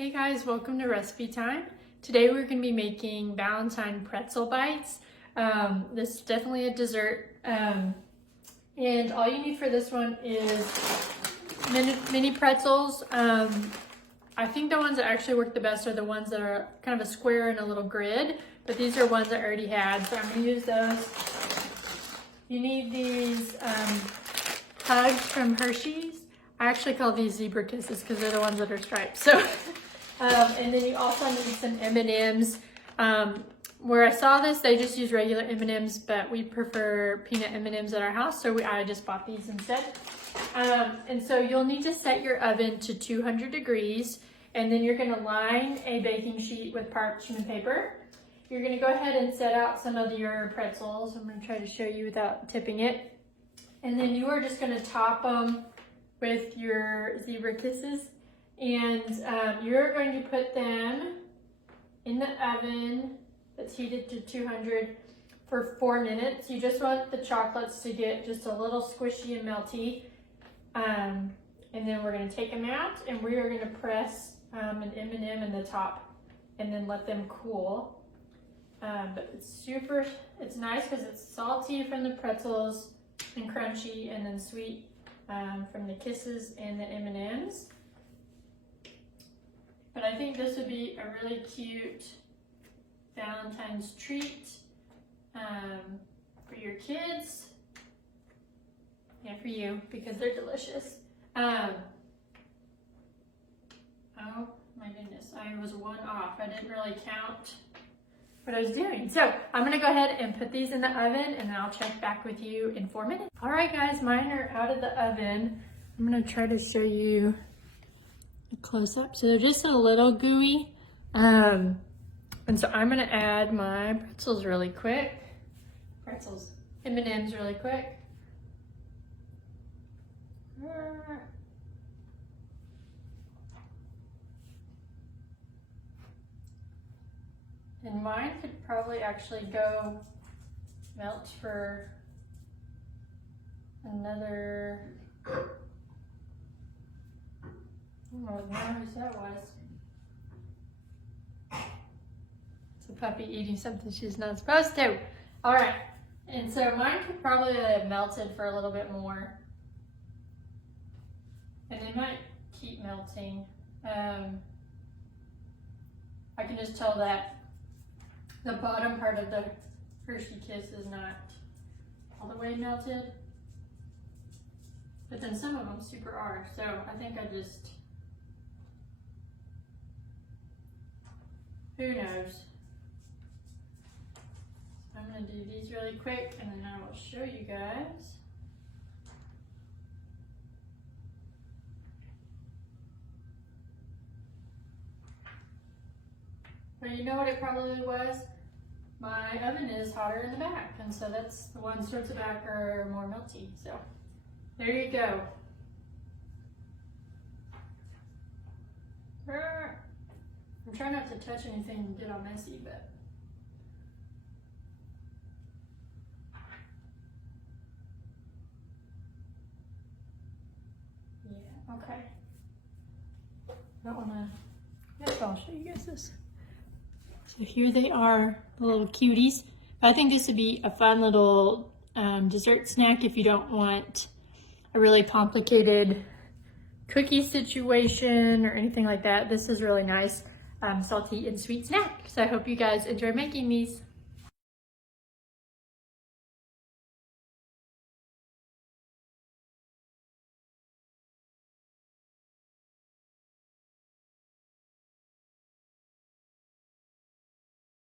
Hey guys, welcome to Recipe Time. Today we're going to be making Valentine pretzel bites. This is definitely a dessert. And all you need for this one is mini pretzels. I think the ones that actually work the best are the ones that are kind of a square and a little grid, but these are ones I already had, so I'm going to use those. You need these hugs from Hershey's. I actually call these zebra kisses because they're the ones that are striped. So, and then you also need some M&Ms. Where I saw this, they just use regular M&Ms, but we prefer peanut M&Ms at our house, so I just bought these instead. And so you'll need to set your oven to 200 degrees, and then you're going to line a baking sheet with parchment paper. You're going to go ahead and set out some of your pretzels. I'm going to try to show you without tipping it. And then you are just going to top them with your zebra kisses, and you're going to put them in the oven that's heated to 200 for 4 minutes. You just want the chocolates to get just a little squishy and melty, and then we're going to take them out and we are going to press an M&M in the top and then let them cool. But it's nice because it's salty from the pretzels and crunchy, and then sweet from the kisses and the M&Ms. But I think this would be a really cute Valentine's treat for your kids. Yeah, for you, because they're delicious. Oh my goodness, I was one off. I didn't really count what I was doing. So I'm gonna go ahead and put these in the oven, and then I'll check back with you in 4 minutes. All right guys, mine are out of the oven. I'm gonna try to show you a close up. So they're just a little gooey. And so I'm gonna add my pretzels really quick. M&Ms really quick. And mine could probably actually go melt for another, I don't know what noise that was. It's a puppy eating something she's not supposed to. All right, and so mine could probably have melted for a little bit more. And they might keep melting. I can just tell that the bottom part of the Hershey Kiss is not all the way melted, but then some of them super are. So I think who knows? I'm gonna do these really quick, and then I will show you guys. But you know what it probably was? My oven is hotter in the back, and so that's the ones towards the back are more melty. So there you go. I'm trying not to touch anything and get all messy, but yeah, okay. I don't wanna, I'll show you guys this. So here they are, the little cuties. I think this would be a fun little dessert snack if you don't want a really complicated cookie situation or anything like that. This is really nice, salty and sweet snack. So I hope you guys enjoy making these.